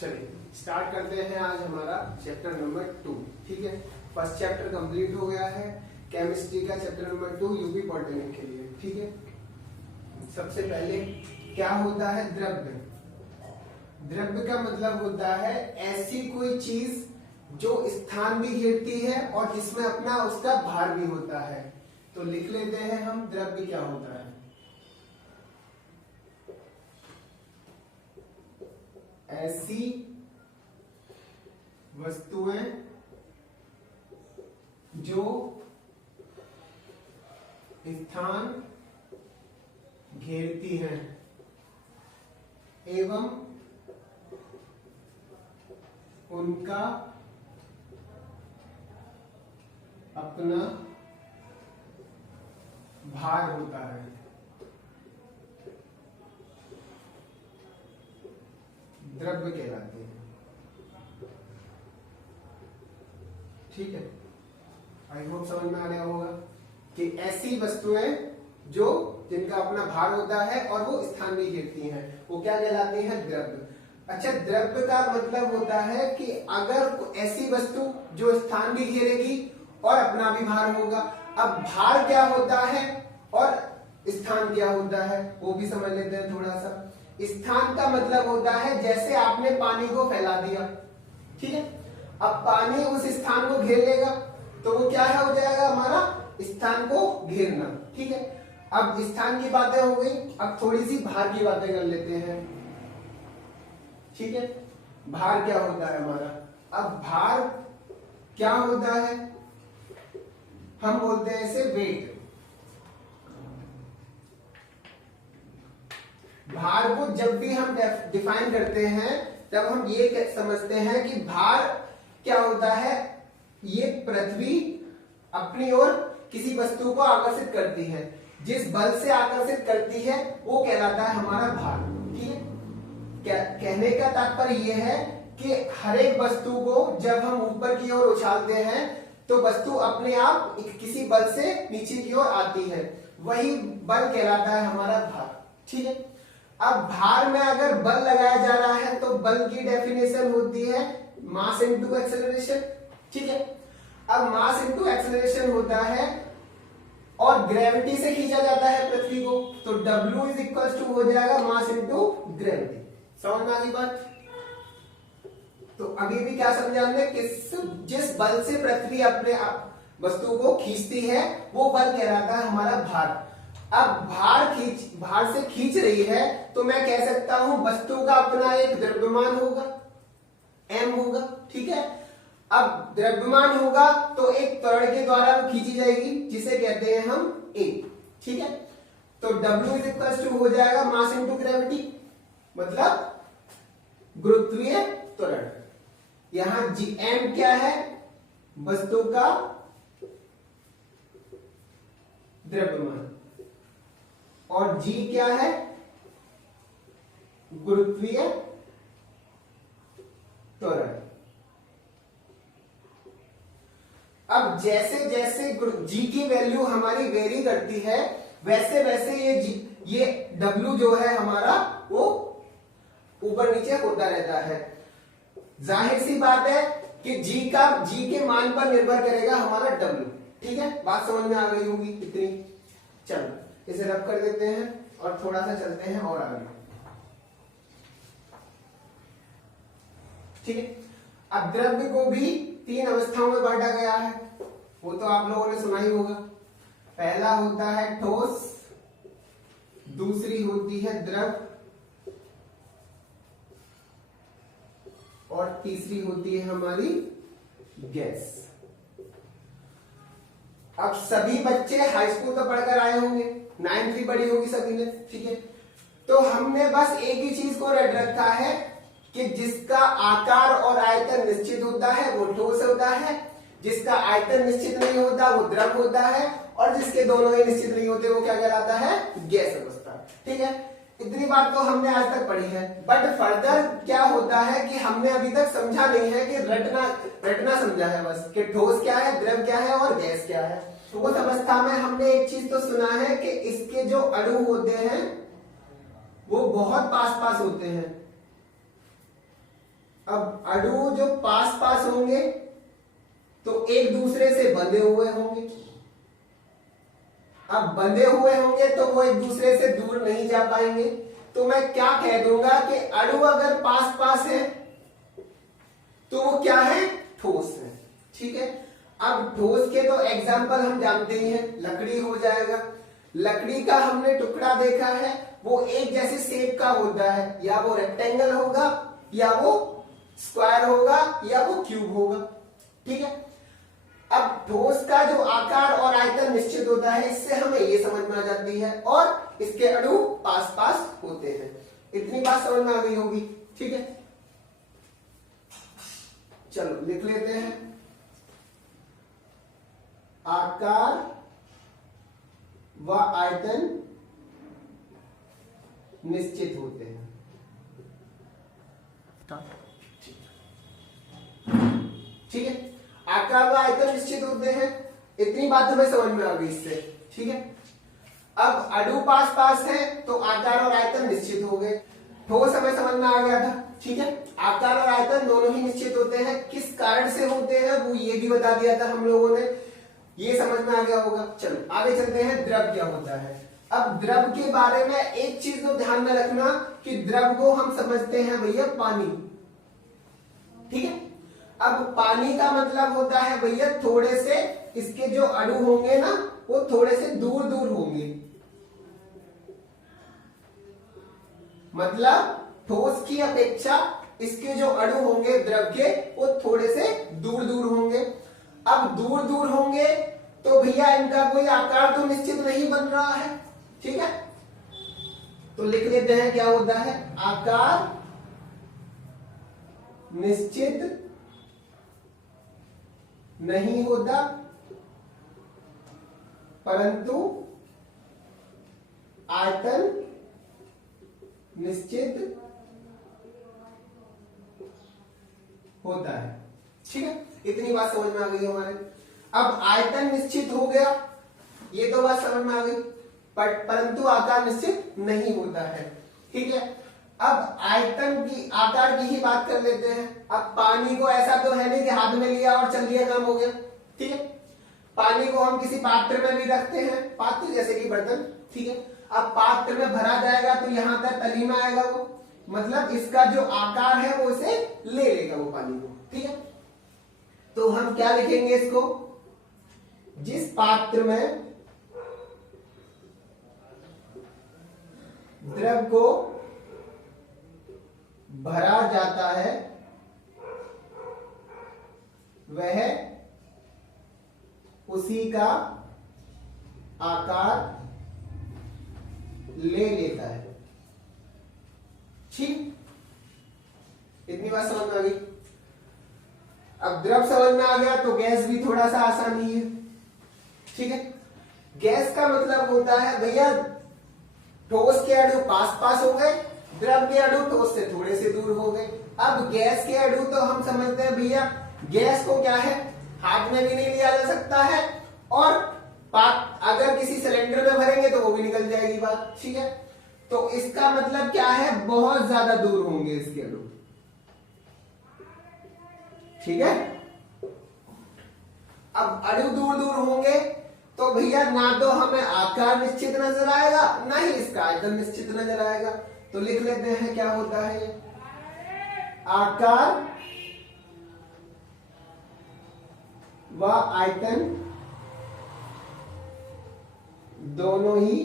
चलिए स्टार्ट करते हैं आज हमारा चैप्टर नंबर 2। ठीक है, फर्स्ट चैप्टर कंप्लीट हो गया है केमिस्ट्री का, चैप्टर नंबर 2 यूपी पॉलिटेक्निक के लिए। ठीक है, सबसे पहले क्या होता है द्रव्य। द्रव्य का मतलब होता है ऐसी कोई चीज जो स्थान भी घेरती है और जिसमें अपना उसका भार भी होता है। तो लिख लेते हैं हम द्रव्य क्या होता है। ऐसी वस्तुएं जो स्थान घेरती हैं एवं उनका अपना भार होता है। द्रव्य कहलाते हैं। ठीक है, आई होप समझ में आ गया होगा कि ऐसी वस्तुएं जो जिनका अपना भार होता है और वो स्थान भी घेरती हैं वो क्या कहलाती हैं? द्रव्य। अच्छा, द्रव्य का मतलब होता है कि अगर ऐसी वस्तु जो स्थान भी घेरेगी और अपना भी भार होगा। अब भार क्या होता है और स्थान क्या होता है वो भी समझ लेते हैं थोड़ा सा। स्थान का मतलब होता है जैसे आपने पानी को फैला दिया, ठीक है, अब पानी उस स्थान को घेर लेगा तो वो क्या है, हो जाएगा हमारा स्थान को घेरना। ठीक है, अब स्थान की बातें हो गई, अब थोड़ी सी भार की बातें कर लेते हैं। ठीक है, भार क्या होता है हमारा। अब भार क्या होता है, हम बोलते हैं इसे वेट। भार को जब भी हम डिफाइन करते हैं तब हम ये समझते हैं कि भार क्या होता है, ये पृथ्वी अपनी ओर किसी वस्तु को आकर्षित करती है, जिस बल से आकर्षित करती है वो कहलाता है हमारा भार। ठीक है, कहने का तात्पर्य यह है कि हर एक वस्तु को जब हम ऊपर की ओर उछालते हैं तो वस्तु अपने आप किसी बल से नीचे की ओर आती है, वही बल कहलाता है हमारा भार। ठीक है, अब भार में अगर बल लगाया जा रहा है तो बल की डेफिनेशन होती है मास इनटू एक्सेलरेशन। ठीक है, अब मास इनटू एक्सेलरेशन होता है और ग्रेविटी से खींचा जाता है पृथ्वी को, तो W इज इक्वल टू हो जाएगा मास इनटू ग्रेविटी। समझ में आ गई बात। तो अभी भी क्या समझा हमने, जिस बल से पृथ्वी अपने वस्तु को खींचती है वो बल कहलाता है हमारा भार। अब भार से खींच रही है तो मैं कह सकता हूं वस्तु का अपना एक द्रव्यमान होगा, m होगा। ठीक है, अब द्रव्यमान होगा तो एक त्वरण के द्वारा वो खींची जाएगी जिसे कहते हैं हम a। ठीक है, तो W इज इक्वल टू हो जाएगा मास इनटू ग्रेविटी, मतलब गुरुत्वीय त्वरण। यहां m क्या है, वस्तु का द्रव्यमान, और g क्या है, गुरुत्वीय त्वरण। अब जैसे जैसे g की वैल्यू हमारी वेरी करती है वैसे वैसे ये W जो है हमारा वो ऊपर नीचे होता रहता है। जाहिर सी बात है कि g के मान पर निर्भर करेगा हमारा W। ठीक है, बात समझ में आ गई होगी इतनी। चलो इसे रब कर देते हैं और थोड़ा सा चलते हैं और आगे। ठीक है, अब द्रव्य को भी 3 अवस्थाओं में बांटा गया है, वो तो आप लोगों ने सुना ही होगा। पहला होता है ठोस, दूसरी होती है द्रव और तीसरी होती है हमारी गैस। अब सभी बच्चे हाई स्कूल तो पढ़कर आए होंगे, 9th भी पढ़ी होगी सभी ने। ठीक है, तो हमने बस एक ही चीज को रेड रखा है कि जिसका आकार और आयतन निश्चित होता है वो ठोस होता है, जिसका आयतन निश्चित नहीं होता वो द्रव होता है, और जिसके दोनों ही निश्चित नहीं होते वो क्या कहलाता है, गैस अवस्था। ठीक है, इतनी बात तो हमने आज तक पढ़ी है, बट फर्दर क्या होता है कि हमने अभी तक समझा नहीं है कि रटना समझा है बस कि ठोस क्या है, द्रव क्या है और गैस क्या है। तो उस अवस्था में हमने एक चीज तो सुना है कि इसके जो अणु होते हैं वो बहुत पास पास होते हैं। अब अणु जो पास पास होंगे तो एक दूसरे से बंधे हुए होंगे। अब बंधे हुए होंगे तो वो एक दूसरे से दूर नहीं जा पाएंगे। तो मैं क्या कह दूंगा कि अणु अगर पास पास है तो वो क्या है, ठोस है। ठीक है, अब ठोस के तो एग्जाम्पल हम जानते ही हैं, लकड़ी हो जाएगा। लकड़ी का हमने टुकड़ा देखा है, वो एक जैसे शेप का होता है, या वो रेक्टेंगल होगा या वो स्क्वायर होगा या वो क्यूब होगा। ठीक है, अब ठोस का जो आकार और आयतन निश्चित होता है, इससे हमें ये समझ में आ जाती है, और इसके अणु पास पास होते हैं। इतनी बात समझ में आ गई होगी। ठीक है, चलो लिख लेते हैं। आकार व आयतन निश्चित होते हैं। ठीक है, आकार व आयतन निश्चित होते हैं, इतनी बात हमें समझ में आ गई इससे। ठीक है, अब अणु पास पास है तो आकार और आयतन निश्चित हो गए। ठोस हमें समझ में आ गया था। ठीक है, आकार और आयतन दोनों ही निश्चित होते हैं, किस कारण से होते हैं वो ये भी बता दिया था हम लोगों ने, ये समझ में आ गया होगा। चलो आगे चलते हैं, द्रव क्या होता है। अब द्रव के बारे में एक चीज तो ध्यान में रखना कि द्रव को हम समझते हैं भैया पानी। ठीक है, अब पानी का मतलब होता है भैया थोड़े से इसके जो अणु होंगे ना वो थोड़े से दूर दूर होंगे, मतलब ठोस की अपेक्षा इसके जो अणु होंगे द्रव के वो थोड़े से दूर दूर होंगे। अब दूर दूर होंगे तो भैया इनका कोई आकार तो निश्चित नहीं बन रहा है। ठीक है, तो लिख लेते हैं क्या होता है, आकार निश्चित नहीं होता परंतु आयतन निश्चित होता है। ठीक है, इतनी बात समझ में आ गई हमारे। अब आयतन निश्चित हो गया, ये तो बात समझ में आ गई, परंतु आकार निश्चित नहीं होता है। ठीक है, अब आयतन की आकार की ही बात कर लेते हैं। अब पानी को ऐसा तो है नहीं कि हाथ में लिया और चल दिया, काम हो गया। ठीक है, पानी को हम किसी पात्र में भी रखते हैं, पात्र जैसे कि बर्तन। ठीक है, अब पात्र में भरा जाएगा तो यहां तक तली में आएगा वो, मतलब इसका जो आकार है वो इसे ले लेगा वो पानी को। ठीक है, तो हम क्या लिखेंगे इसको, जिस पात्र में द्रव को भरा जाता है वह उसी का आकार ले लेता है। ठीक, इतनी बात समझ में आ गई। अब द्रव समझ में आ गया तो गैस भी थोड़ा सा आसान ही है। ठीक है, गैस का मतलब होता है भैया ठोस के अणु पास पास हो गए, द्रव के अणु ठोस से थोड़े से दूर हो गए। अब गैस के अणु तो हम समझते हैं भैया, गैस को क्या है, हाथ में भी नहीं लिया जा सकता है, और अगर किसी सिलेंडर में भरेंगे तो वो भी निकल जाएगी बात। ठीक है, तो इसका मतलब क्या है, बहुत ज्यादा दूर होंगे इसके अणु। ठीक है, अब अणु दूर दूर होंगे तो भैया ना तो हमें आकार निश्चित नजर आएगा ना ही इसका आयतन निश्चित नजर आएगा। तो लिख लेते हैं क्या होता है ये, आकार व आयतन दोनों ही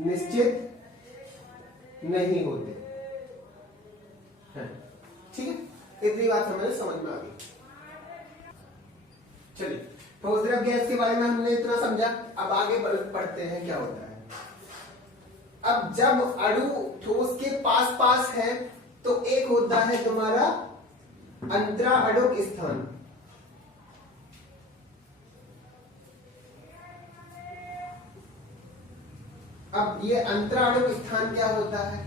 निश्चित नहीं होते हैं। ठीक है, इतनी बात हमें समझ में आ गई। चलिए, ठोस द्रव गैस के बारे में हमने इतना समझा, अब आगे पढ़ते हैं क्या होता है। अब जब अणु ठोस के पास पास है तो एक होता है तुम्हारा अंतराअणुक स्थान। अब ये अंतराअणुक स्थान क्या होता है,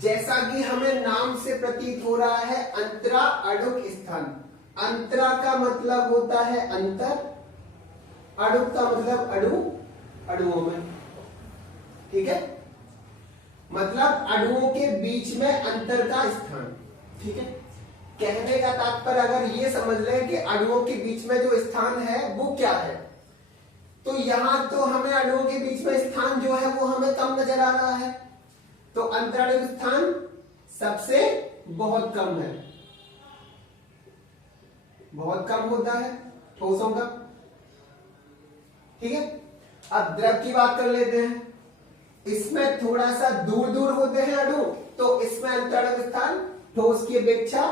जैसा कि हमें नाम से प्रतीत हो रहा है, अंतराअणुक स्थान। अंतरा का मतलब होता है अंतर, अणुक का मतलब अणु, अणुओं में। ठीक है, मतलब अणुओं के बीच में अंतर का स्थान। ठीक है, कहने का तात्पर्य अगर ये समझ लें कि अणुओं के बीच में जो स्थान है वो क्या है, तो यहां तो हमें अणुओं के बीच में स्थान जो है वो हमें कम नजर आ रहा है, तो अंतराणु स्थान सबसे बहुत कम है, बहुत कम होता है ठोसों का। ठीक है, अब द्रव की बात कर लेते हैं। इसमें थोड़ा सा दूर दूर होते हैं अणु, तो इसमें अंतराणु स्थान ठोस की अपेक्षा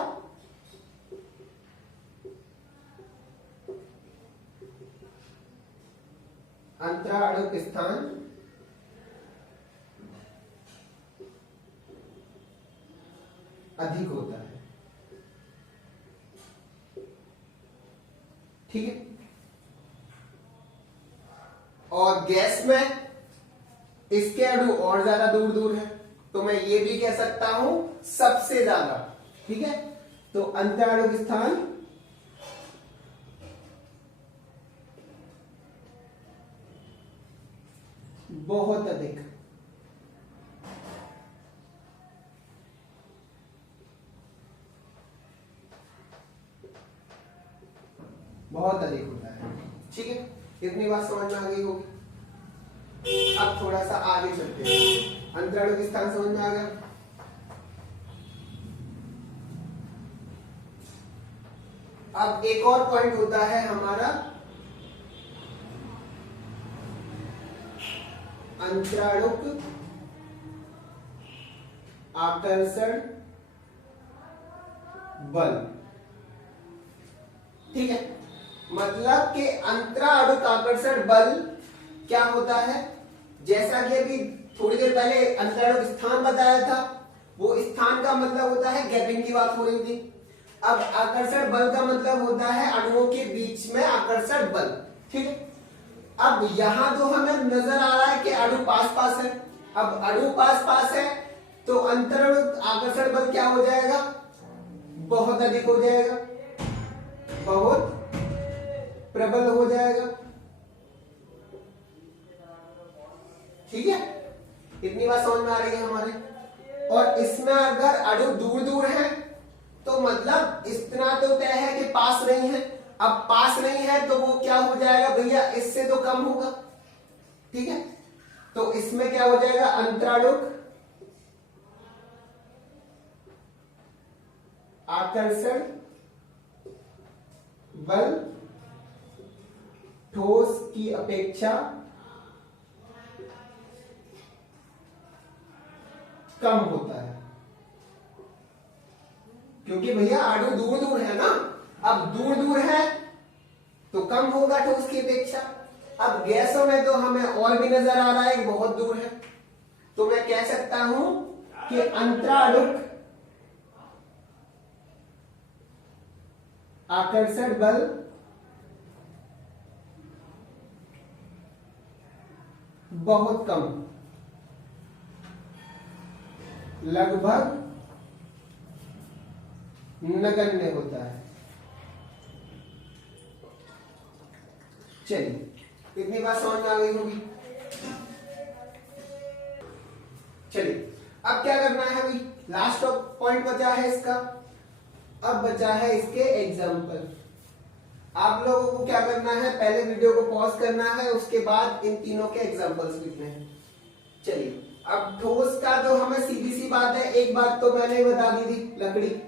अंतराणु स्थान अधिक होता है। ठीक है, और गैस में इसके अणु और ज्यादा दूर दूर है, तो मैं ये भी कह सकता हूं सबसे ज्यादा। ठीक है, तो अंतराणु स्थान बहुत अधिक। बहुत अधिक होता है। ठीक है, इतनी बात समझ में आ गई होगी। अब थोड़ा सा आगे चलते हैं। अंतराणु के स्थान समझ में आ गया। अब एक और पॉइंट होता है हमारा अंतराणुक आकर्षण बल। ठीक है, मतलब कि अंतराणुक आकर्षण बल क्या होता है, जैसा कि अभी थोड़ी देर पहले अंतराणुक स्थान बताया था, वो स्थान का मतलब होता है गैपिंग की बात हो रही थी। अब आकर्षण बल का मतलब होता है अणुओं के बीच में आकर्षण बल। ठीक है, अब यहां तो हमें नजर आ रहा है कि अणु पास पास है। अब अणु पास पास है तो अंतराणुक आकर्षण बल क्या हो जाएगा, बहुत अधिक हो जाएगा, बहुत प्रबल हो जाएगा। ठीक है, इतनी बात समझ में आ रही है हमारे। और इसमें अगर अणु दूर दूर है तो मतलब इतना तो तय है कि पास नहीं है। अब पास नहीं है तो वो क्या हो जाएगा भैया, इससे तो कम होगा। ठीक है, तो इसमें क्या हो जाएगा, अंतराणुक आकर्षण बल ठोस की अपेक्षा कम होता है, क्योंकि भैया अणु दूर दूर है ना। अब दूर दूर है तो कम होगा ठोस की अपेक्षा। अब गैसों में तो हमें और भी नजर आ रहा है कि बहुत दूर है, तो मैं कह सकता हूं कि अंतराणुक आकर्षण बल बहुत कम, लगभग नगण्य होता है। चलिए, इतनी बात समझ में आ गई होगी। चलिए, अब क्या करना है, अभी लास्ट पॉइंट बचा है इसका। अब बचा है इसके एग्जाम्पल। आप लोगों को क्या करना है, पहले वीडियो को पॉज करना है, उसके बाद इन तीनों के एग्जाम्पल्स लिखने हैं। चलिए, अब ठोस का तो हमें सीधी सी बात है, एक बात तो मैंने बता दी थी, लकड़ी।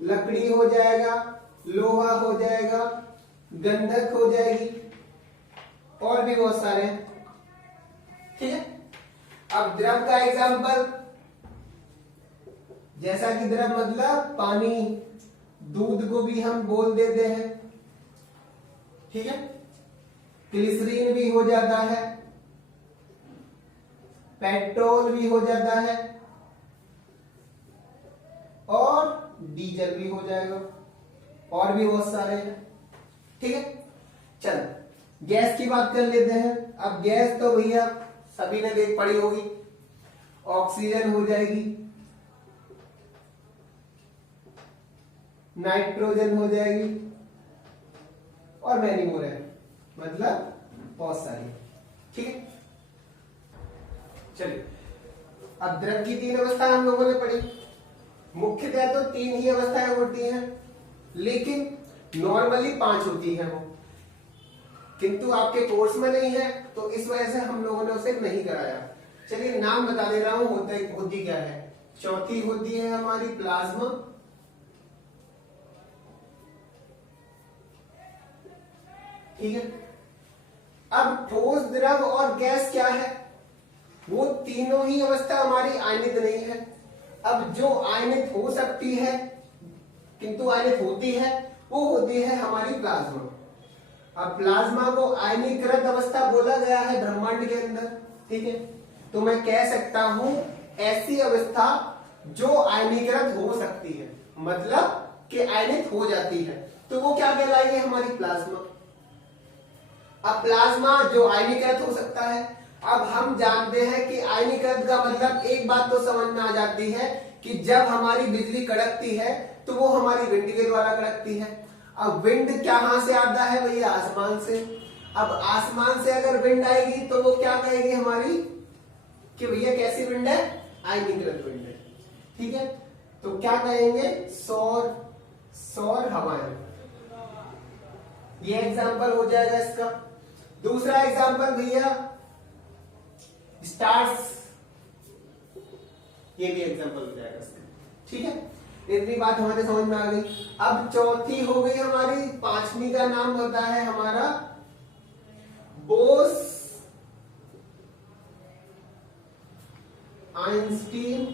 लकड़ी हो जाएगा, लोहा हो जाएगा, गंधक हो जाएगी, और भी बहुत सारे हैं। ठीक है, अब द्रव का एग्जाम्पल, जैसा कि द्रव मतलब पानी, दूध को भी हम बोल देते हैं। ठीक है, ग्लिसरीन भी हो जाता है, पेट्रोल भी हो जाता है, और डीजल भी हो जाएगा, और भी बहुत सारे हैं। ठीक है, चल गैस की बात कर लेते हैं। अब गैस तो भैया सभी ने देख पड़ी होगी, ऑक्सीजन हो जाएगी, नाइट्रोजन हो जाएगी, और मैनी मोर है, मतलब बहुत सारी। ठीक है, चलिए अब द्रव की 3 अवस्थाएं हम लोगों ने पढ़ी। मुख्यतः तो 3 ही अवस्थाएं होती हैं, लेकिन नॉर्मली 5 होती है वो, किंतु आपके कोर्स में नहीं है तो इस वजह से हम लोगों ने उसे नहीं कराया। चलिए नाम बता दे रहा हूं, होती क्या है। चौथी होती है हमारी प्लाज्मा, ठीक है। अब ठोस, द्रव और गैस क्या है, वो तीनों ही अवस्था हमारी आयनित नहीं है। अब जो आयनित हो सकती है किंतु आयनित होती है वो होती है हमारी प्लाज्मा। अब प्लाज्मा को आयनीकृत अवस्था बोला गया है ब्रह्मांड के अंदर, ठीक है। तो मैं कह सकता हूं ऐसी अवस्था जो आयनीकृत हो सकती है, मतलब कि आयनित हो जाती है, तो वो क्या कहलाएगी, हमारी प्लाज्मा। अब प्लाज्मा जो आयनीकृत हो सकता है, अब हम जानते हैं कि आयनीकृत का मतलब एक बात तो समझ में आ जाती है कि जब हमारी बिजली कड़कती है तो वो हमारी विंड के द्वारा कड़कती है। अब विंड कहां से आता है भैया, आसमान से। अब आसमान से अगर विंड आएगी तो वो क्या कहेगी हमारी कि भैया कैसी विंड है, आयनीकृत विंड है, ठीक है। तो क्या कहेंगे, सौर हवाएं। ये एग्जांपल हो जाएगा इसका। दूसरा एग्जांपल भैया स्टार्स, ये भी एग्जांपल हो जाएगा इसका, ठीक है। इतनी बात हमारे समझ में आ गई। अब चौथी हो गई हमारी, 5वीं का नाम होता है हमारा बोस आइंस्टीन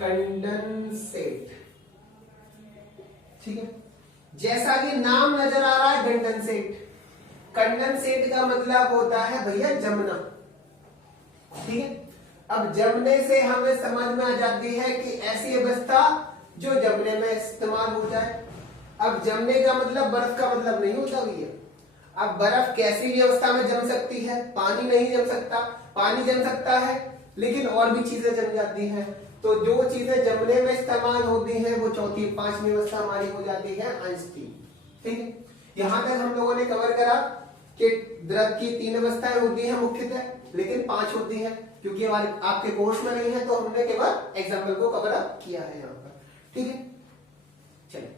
कंडेंसेट, ठीक है। जैसा कि नाम नजर आ रहा है कंडेंसेट, कंडेंसेट का मतलब होता है भैया जमना, ठीक है। अब जमने से हमें समझ में आ जाती है कि ऐसी अवस्था जो जमने में इस्तेमाल हो जाए। अब जमने का मतलब बर्फ का मतलब नहीं होता भैया। अब बर्फ कैसी भी अवस्था में जम सकती है, पानी नहीं जम सकता, पानी जम सकता है लेकिन और भी चीजें जम जाती हैं। तो जो चीजें जमने में इस्तेमाल होती हैं वो चौथी 5वीं अवस्था हमारी हो जाती है आइंस्टीन, ठीक है। यहां तक हम लोगों ने कवर करा कि द्रव की 3 अवस्थाएं होती हैं मुख्यतः, लेकिन 5 होती हैं, क्योंकि हमारे आपके कोर्स में नहीं है तो हमने केवल एग्जाम्पल को कवर अप किया है यहाँ पर, ठीक है। चलिए